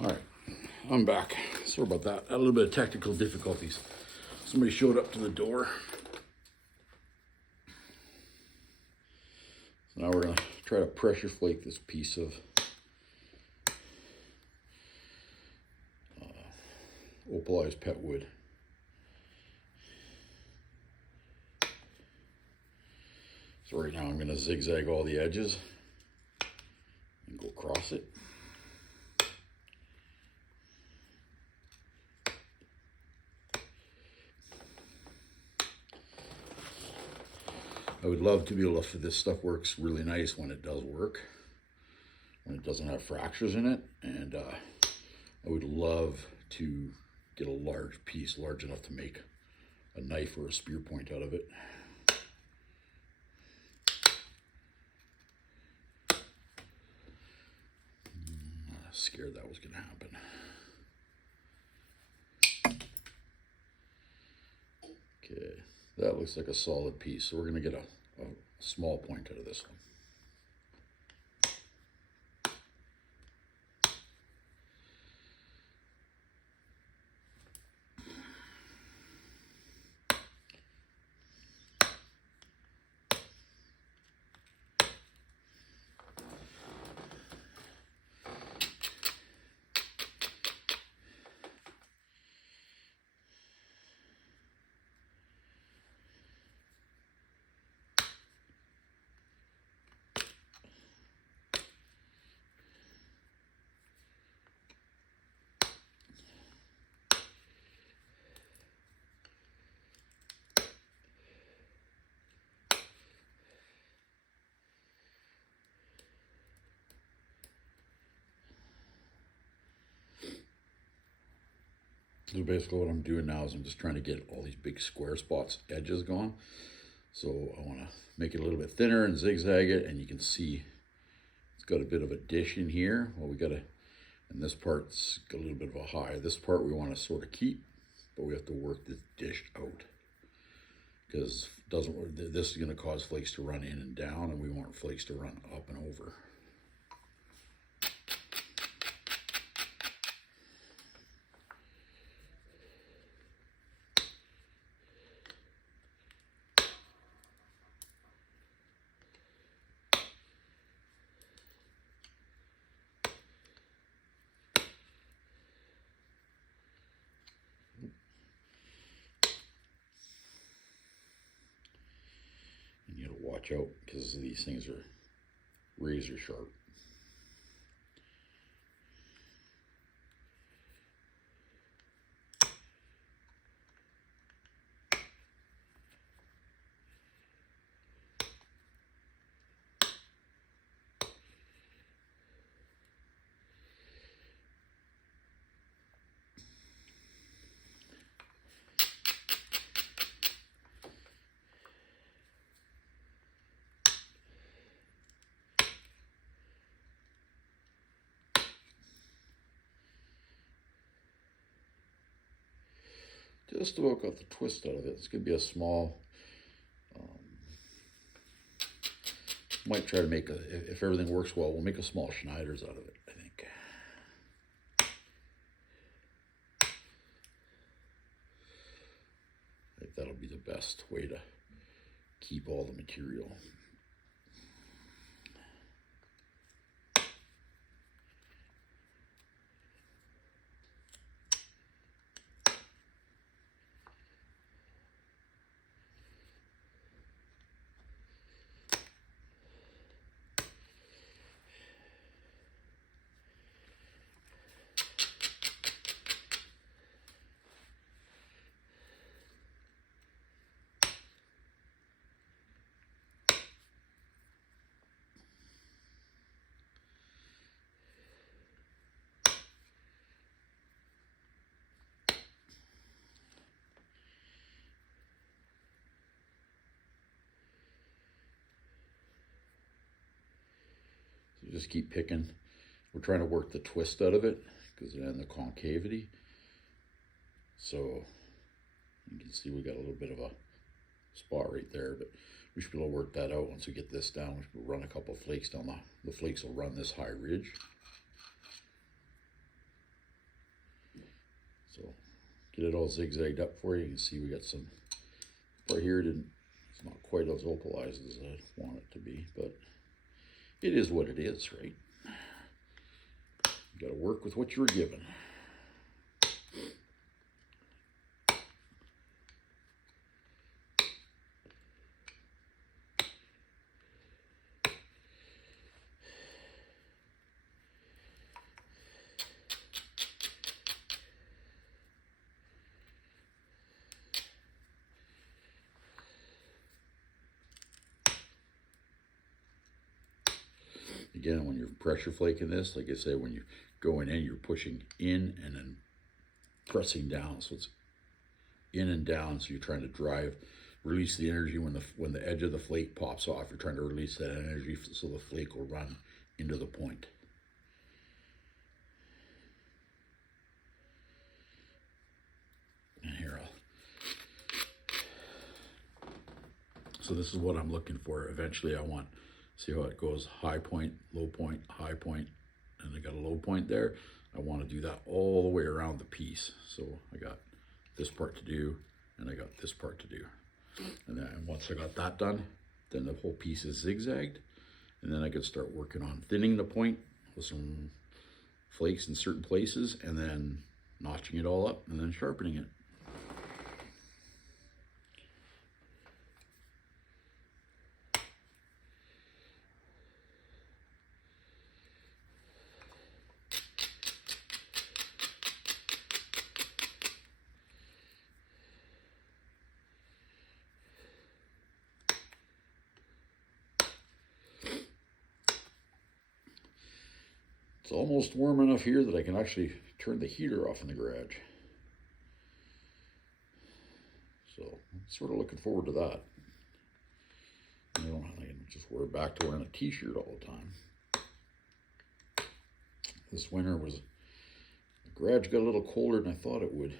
All right, I'm back. Sorry about that. Had a little bit of technical difficulties. Somebody showed up to the door. So now we're gonna try to pressure flake this piece of Opalized pet wood. So right now I'm gonna zigzag all the edges and go across it. I would love to be able to, this stuff works really nice when it does work, when it doesn't have fractures in it. And I would love to get a large piece, large enough to make a knife or a spear point out of it. I was scared that was gonna happen. Okay, that looks like a solid piece. So we're gonna get a small point out of this one. So basically what I'm doing now is I'm just trying to get all these big square spots, edges gone. So I want to make it a little bit thinner and zigzag it, and you can see it's got a bit of a dish in here. Well, we got to, and this part's got a little bit of a high. This part we want to sort of keep, but we have to work this dish out, because this is going to cause flakes to run in and down, and we want flakes to run up and over. You got to watch out because these things are razor sharp. Just about got the twist out of it. It's going to be a small, might try to make a, if everything works well, we'll make a small Schneider's out of it, I think. I think that'll be the best way to keep all the material. So just keep picking. We're trying to work the twist out of it because and the concavity. So you can see we got a little bit of a spot right there, but we should be able to work that out once we get this down. We should run a couple of flakes down the flakes will run this high ridge. So get it all zigzagged up for you. You can see we got some part here. It's not quite as opalized as I want it to be, but it is what it is, right? You got to work with what you were given. Again, when you're pressure flaking this, like I said, when you're going in, you're pushing in and then pressing down. So it's in and down. So you're trying to release the energy when the edge of the flake pops off. You're trying to release that energy so the flake will run into the point. And here so this is what I'm looking for. Eventually I want, see how it goes, high point, high point, and I got a low point there. I want to do that all the way around the piece. So I got this part to do, and I got this part to do. And then once I got that done, then the whole piece is zigzagged, and then I could start working on thinning the point with some flakes in certain places, and then notching it all up, and then sharpening it. It's almost warm enough here that I can actually turn the heater off in the garage. So I'm sort of looking forward to that. You know, I can just wear back to wearing a t-shirt all the time. This winter the garage got a little colder than I thought it would.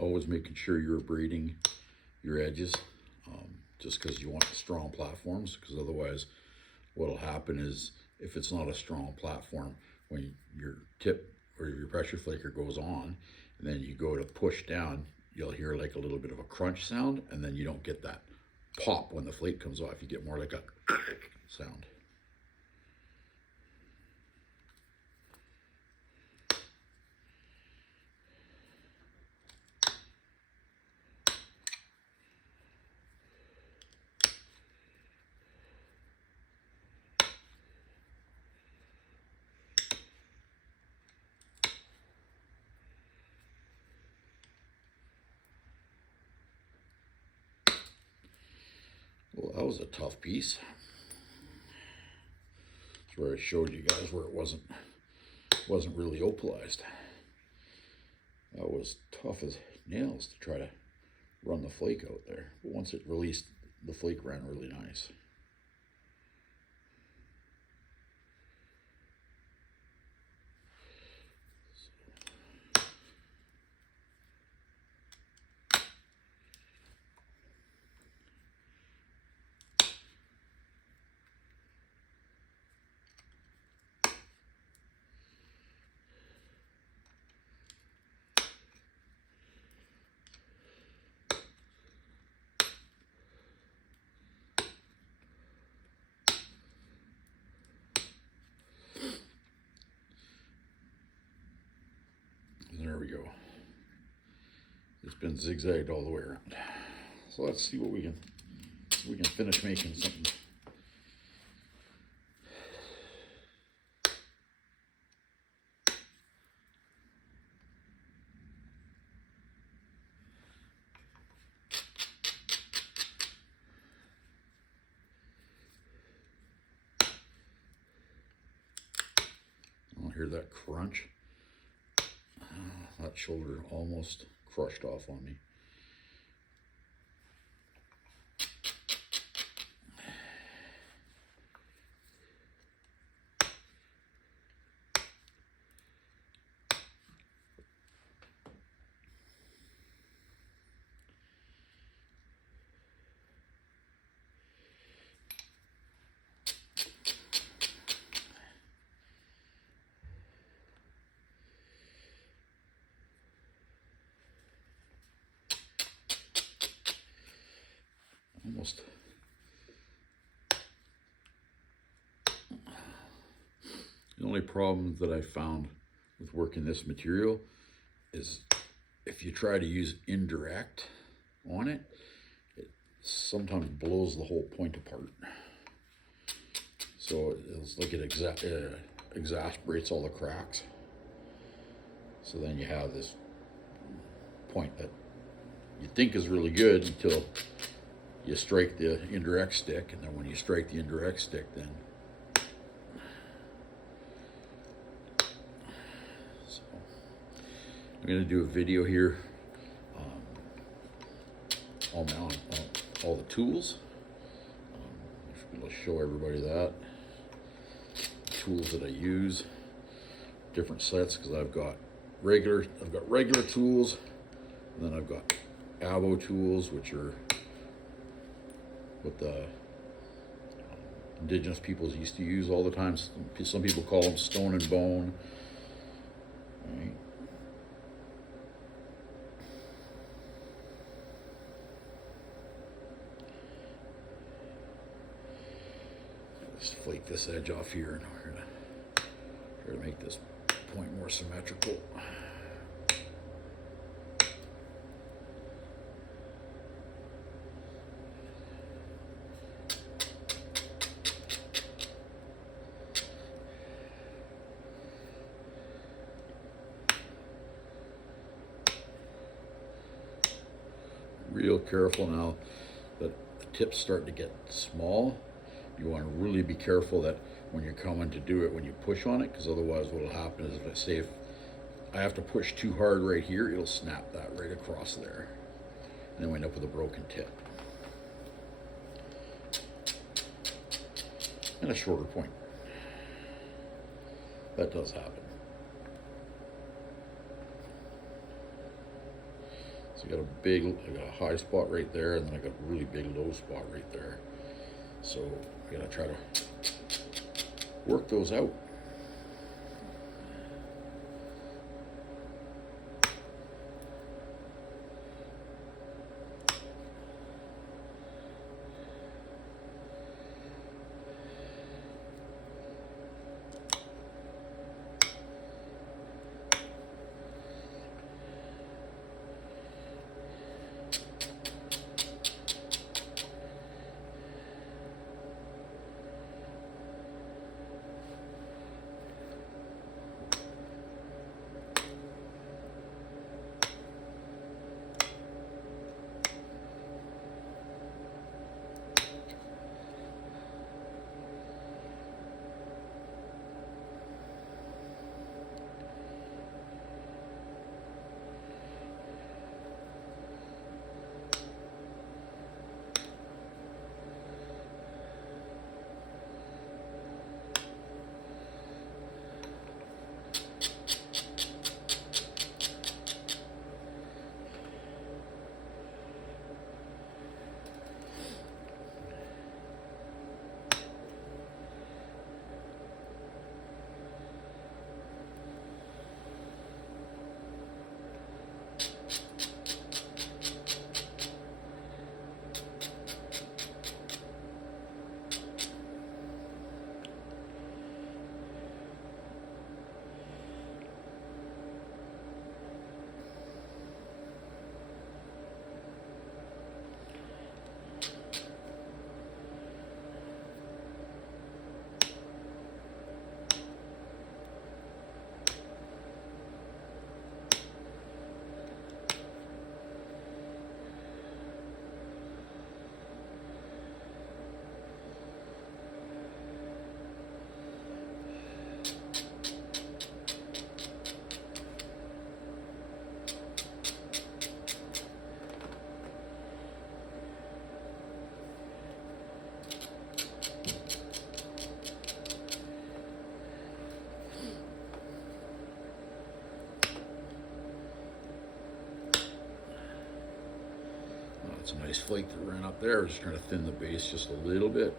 Always making sure you're braiding your edges, just because you want strong platforms, because otherwise what'll happen is if it's not a strong platform, when your tip or your pressure flaker goes on and then you go to push down, you'll hear like a little bit of a crunch sound, and then you don't get that pop when the flake comes off. You get more like a sound. Well, that was a tough piece. That's where I showed you guys where it wasn't really opalized. That was tough as nails to try to run the flake out there. But once it released, the flake ran really nice. There we go. It's been zigzagged all the way around. So let's see what we can finish making something. hear that crunch? That shoulder almost crushed off on me. Almost. The only problem that I found with working this material is if you try to use indirect on it, it sometimes blows the whole point apart. So it's like it exasperates all the cracks. So then you have this point that you think is really good until you strike the indirect stick, and then when you strike the indirect stick, then so I'm going to do a video here on all the tools. I'll show everybody that tools that I use, different sets, because I've got regular tools, and then I've got avo tools, which are what the indigenous peoples used to use all the time. Some people call them stone and bone. Right. Just flake this edge off here, and we're gonna try to make this point more symmetrical. Real careful now that the tip's starting to get small. You want to really be careful that when you're coming to do it, when you push on it, because otherwise what will happen is if I have to push too hard right here, it'll snap that right across there, and then we end up with a broken tip and a shorter point. That does happen. So I got a high spot right there, and then I got a really big low spot right there. So I gotta try to work those out. nice flake that ran up there. Just trying to thin the base just a little bit.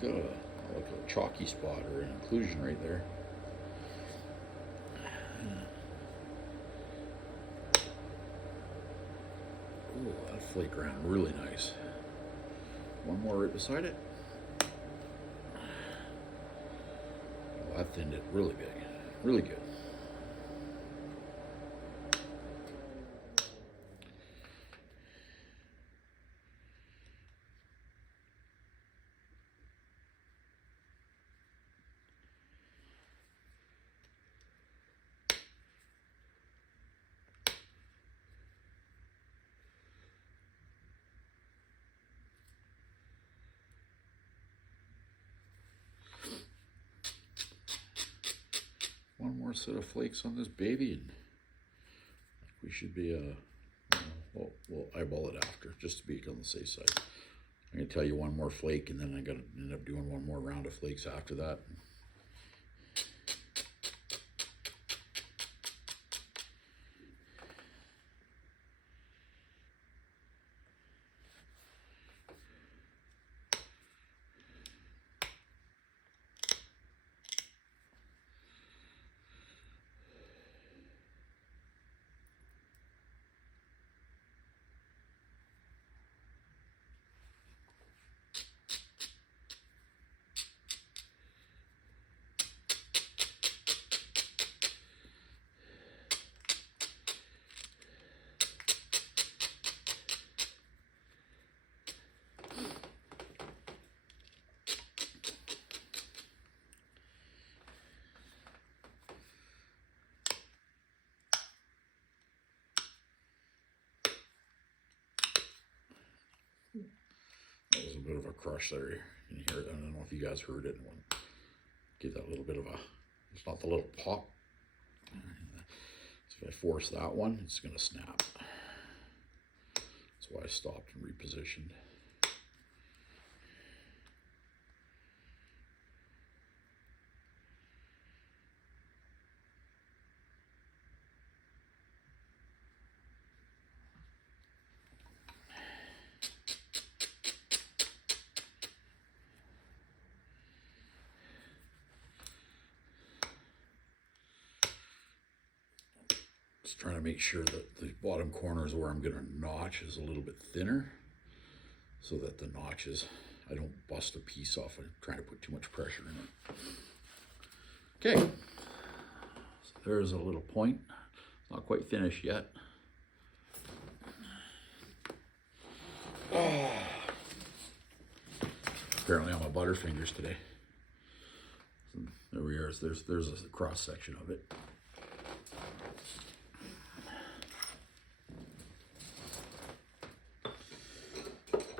Got like a chalky spot or an inclusion right there. Ooh, that flake ran really nice. One more right beside it. Oh, that thinned it really big. Really good. One more set of flakes on this baby, and we should be well, we'll eyeball it after, just to be on the safe side. I'm gonna tell you one more flake, and then I'm gonna end up doing one more round of flakes after that. That was a bit of a crush there. You can hear it. I don't know if you guys heard it. Give that little bit of a, it's not the little pop. So if I force that one, it's going to snap. That's why I stopped and repositioned. Just trying to make sure that the bottom corner is where I'm going to notch is a little bit thinner, so that the notches, I don't bust a piece off and trying to put too much pressure in it. Okay, so there's a little point. It's not quite finished yet. Oh. Apparently I'm a butterfingers today. So there we are. There's a cross section of it.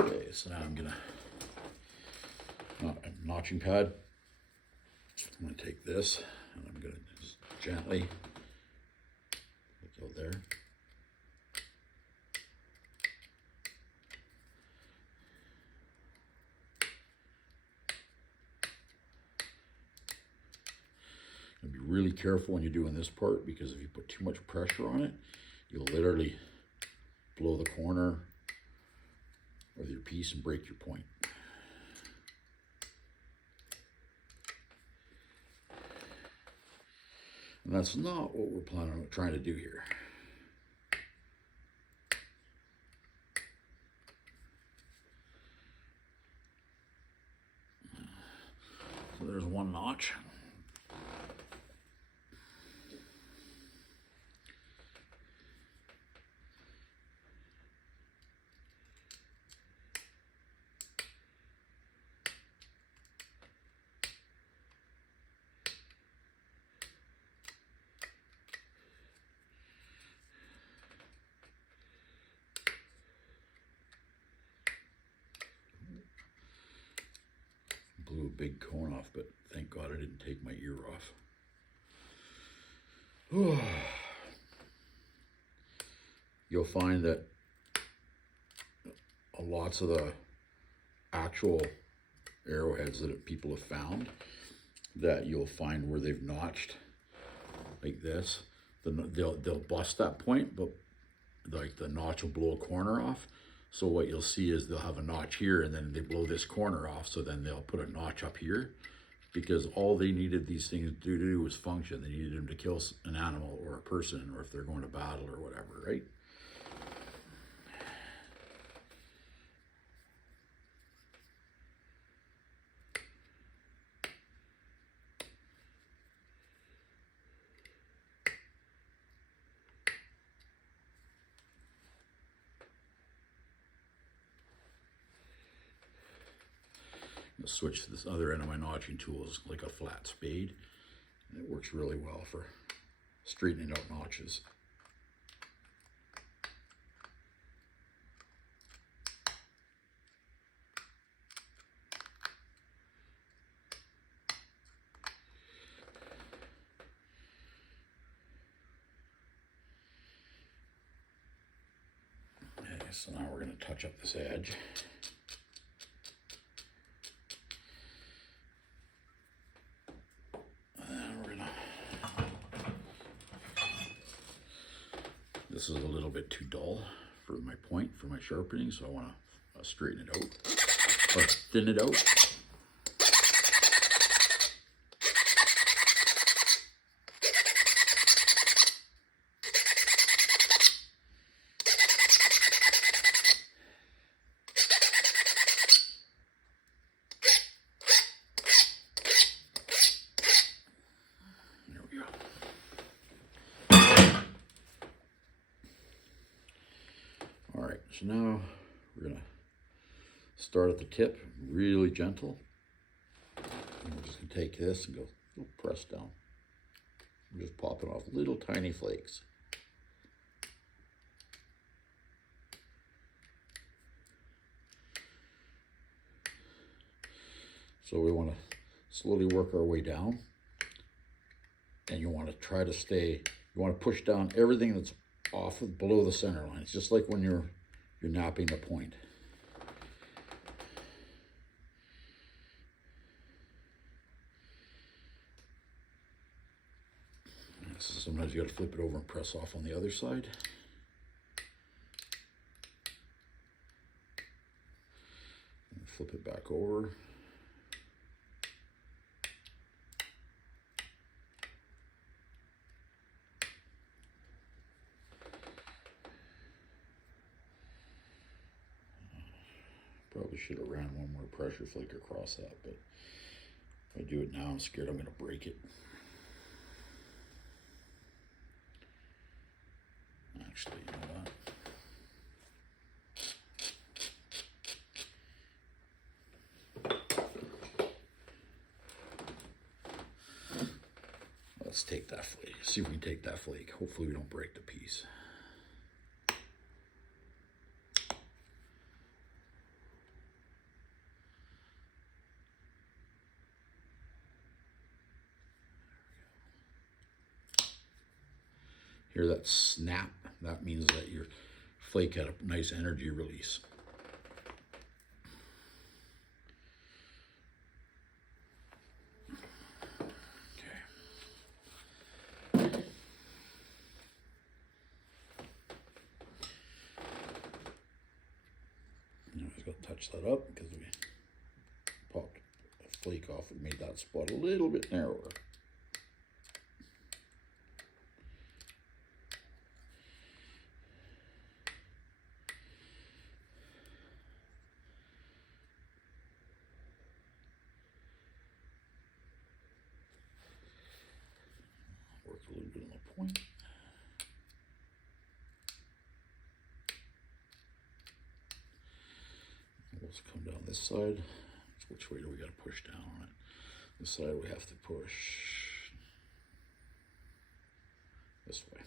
Okay, so now I'm gonna notching pad. I'm gonna take this and I'm gonna just gently look out there. Be really careful when you're doing this part, because if you put too much pressure on it, you'll literally blow the corner of your piece and break your point. And that's not what we're planning on trying to do here. So there's one notch. blew a big cone off, but thank God I didn't take my ear off. You'll find that lots of the actual arrowheads that people have found, that you'll find where they've notched like this, they'll bust that point, but like the notch will blow a corner off. So what you'll see is they'll have a notch here and then they blow this corner off, so then they'll put a notch up here, because all they needed these things to do was function. They needed them to kill an animal or a person, or if they're going to battle or whatever, right? I'll switch to this other end of my notching tool, is like a flat spade, and it works really well for straightening out notches. Okay, so now we're going to touch up this edge. This is a little bit too dull for my point, for my sharpening, so I want to straighten it out, or thin it out. So now we're going to start at the tip, really gentle. And we're just going to take this and go press down. We're just popping off little tiny flakes. So we want to slowly work our way down. And you want to try to stay, you want to push down everything that's off of below the center line. It's just like when you're napping the point. So sometimes you got to flip it over and press off on the other side. And flip it back over. Probably should have ran one more pressure flake across that, but if I do it now, I'm scared I'm going to break it. Actually, you know what? Let's take that flake. See if we can take that flake. Hopefully we don't break the piece. Hear that snap? That means that your flake had a nice energy release. Okay. Now I just got to touch that up because we popped a flake off and made that spot a little bit narrower. A little bit on the point. Let's come down this side. Which way do we got to push down on it? This side we have to push this way.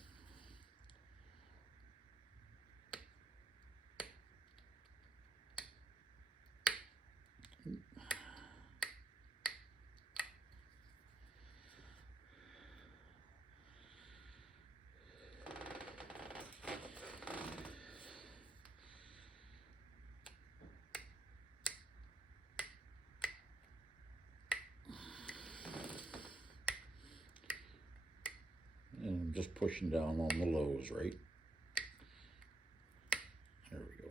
just pushing down on the lows, right? There we go.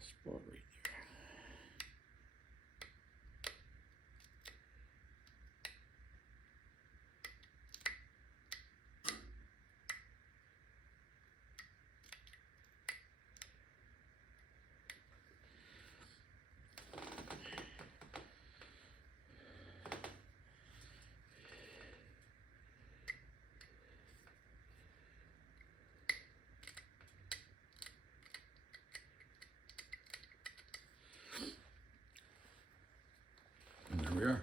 Spot right there. And there we are.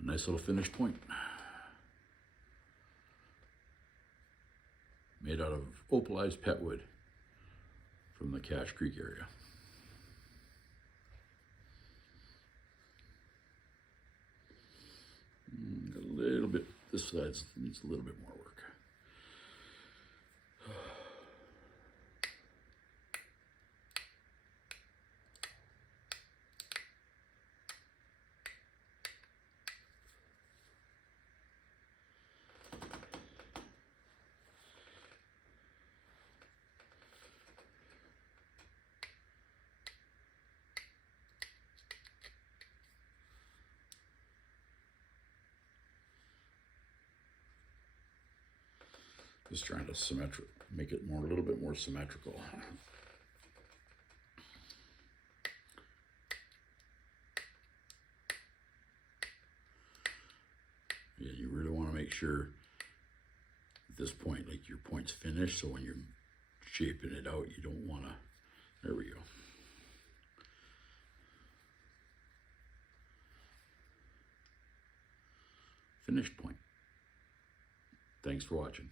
A nice little finished point. Made out of opalized pet wood from the Cache Creek area. A little bit, this side needs a little bit more work. Just trying to make it a little bit more symmetrical. Yeah, you really want to make sure at this point, like your point's finished, so when you're shaping it out, you don't want to, there we go. Finished point. Thanks for watching.